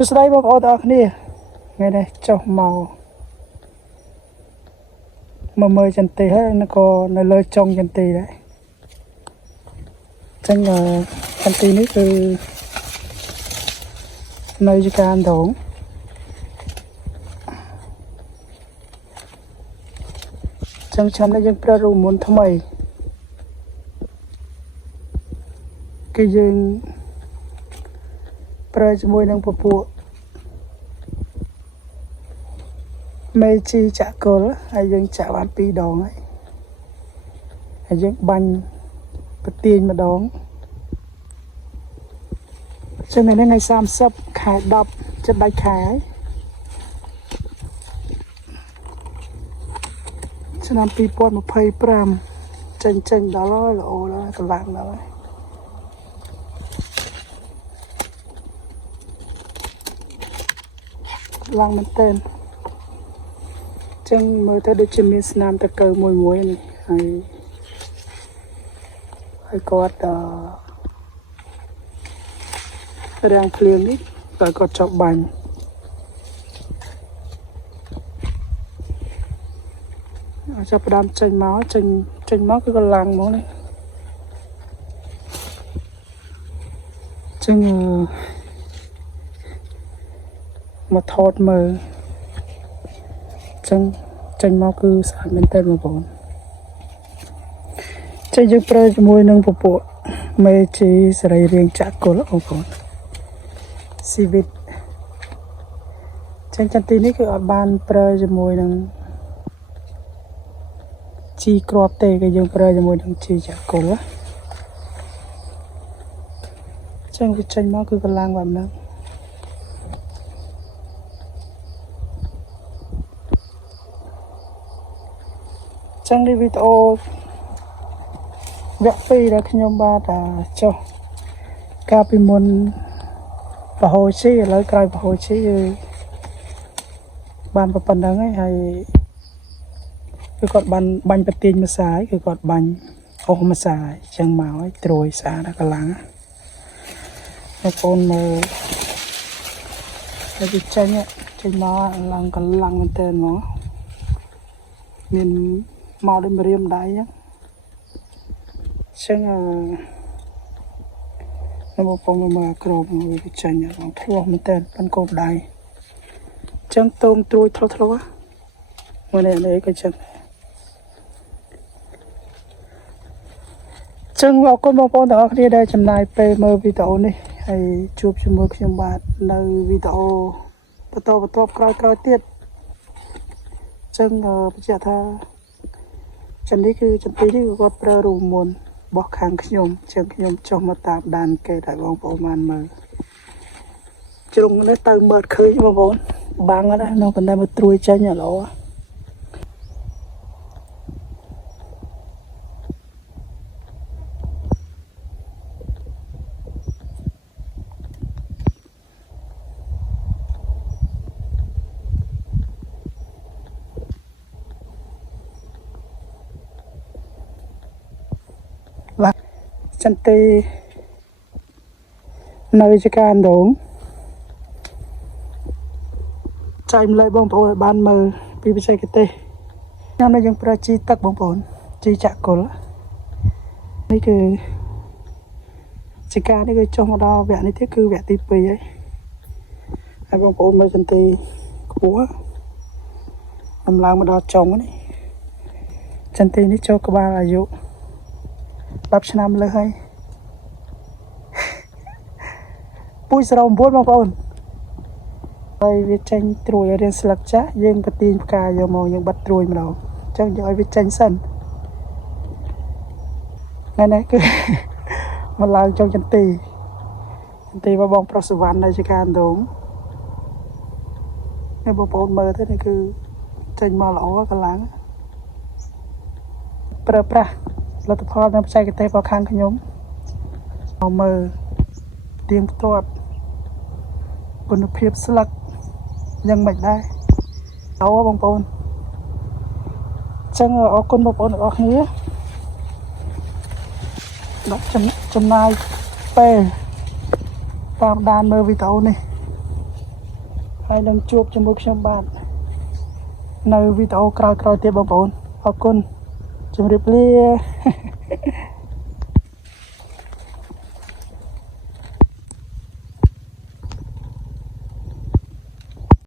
សួស្តីបងប្អូនទាំងអស់គ្នាថ្ងៃនេះចុះមកមើលចន្ទទីហើយក៏នៅលើចុងចន្ទទីដែរចឹងចន្ទទីនេះគឺនៅជាការដងចឹងឆ្នាំនេះយើងប្រើរូបមន្តថ្មីគឺយើងប្រើជាមួយនឹងពពួកមេជីចាក់គល់ហើយយើងចាក់បាន2ដងហើយយើងបាញ់ប្រទាញម្ដងចឹងនៅថ្ងៃ30ខែ10ចិត្តដាច់ខែហើយឆ្នាំ2025ចេញដល់ហើយល្អដល់កន្លងដល់ហើយឡើងមែនតើចឹងមើលទៅដូចជាមានស្នាមតកៅមួយនេះហើយគាត់រាំងភ្លៀងនេះតែគាត់ចប់បាញ់ចាប់ផ្ដើមចេញមកគឺគាត់ឡើងមកនេះចឹងមកថតមើលចឹងចេញមកគឺស្អាតមែនតើបងប្អូនចឹងយើងប្រើជាមួយនឹងពពួកមេជីសរីរាង្គចាក់គល់បងប្អូនស៊ីវិតចឹងចន្ទទីនេះគឺអត់បានប្រើជាមួយនឹងជីគ្រាប់ទេគឺយើងប្រើជាមួយនឹងជីចាក់គល់ចឹងវាចេញមកគឺកម្លាំងបែបហ្នឹងចឹងនេះវីដេអូវគ្គ2ដែលខ្ញុំបាទចុះកាលពីមុនបរហូជីឥឡូវក្រោយបរហូជីគឺបានប៉ុណ្្នឹងហើយគឺគាត់បានបាញ់ប្រទាញម្សាយគឺគាត់បាញ់អស់ម្សាយចឹងមកហើយត្រួយស្អាតដល់កម្លាំងបងប្អូនមើលហើយវាចេញមកឡើងកម្លាំងមែនតើហ្មងមានមកដូចម្រាមដៃចឹងនៅបងប្អូនមើលក្របវាចេញបងធ្លាស់មែនតើប៉ិនកូនដៃចឹងតូមត្រួយធ្លាស់មកនេះក៏ចឹងចឹងអរគុណបងប្អូនទាំងអស់គ្នាដែលចំណាយពេលមើលវីដេអូនេះហើយជួបជាមួយខ្ញុំបាទនៅវីដេអូបន្តក្រោយទៀតចឹងបញ្ជាក់ថាចន្ទនេះគឺចន្ទទីនេះគាត់ប្រើរូបមន្តរបស់ខាងខ្ញុំចឹងខ្ញុំចុះមកតាមដានគេឲ្យបងប្អូនបានមើលជ្រុងនេះទៅមើលឃើញបងប្អូនបាំងអត់ណានៅកណ្ដាលមកត្រួយចេញឥឡូវចន្ទទីនៅជាការដងចែកម្លែកបងប្អូនឲ្យបានមើលពីបច្ចេកទេសខ្ញុំនេះយើងប្រើជីទឹកបងប្អូនជីចាក់គល់នេះគឺជាការនេះគឺចុះមកដល់វគ្គនេះទៀតគឺវគ្គទី2ហើយបងប្អូនមើលចន្ទទីខ្ពស់ដំឡើងមកដល់ចុងនេះចន្ទទីនេះចូលក្បាលអាយុ10ឆ្នាំលើសហើយពូជ09បងប្អូនហើយវាចេញត្រួយរៀងស្លឹកចាស់យើងប្រទាញផ្កាយកមកយើងបិទត្រួយម្ដងអញ្ចឹងយកឲ្យវាចេញសិននេះគឺមកឡើងចុងចន្ទទីរបស់បងប្រុសសវណ្ណនៅជាការដងហើយបងប្អូនមើលទៅនេះគឺចេញមកល្អកម្លាំងប្រើប្រាស់លទ្ធផលនៅបច្ចេកទេសរបស់ខាងខ្ញុំមកមើលទៀងផ្ទាត់គុណភាពស្លឹកយ៉ាងម៉េចដែរបងប្អូនចឹងអរគុណបងប្អូនទាំងអស់គ្នាដាក់ចំណាយពេលតាមដានមើលវីដេអូនេះ ហើយនឹងជួបជាមួយខ្ញុំបាទនៅវីដេអូក្រោយៗទៀតបងប្អូនអរគុណជម្រាបលា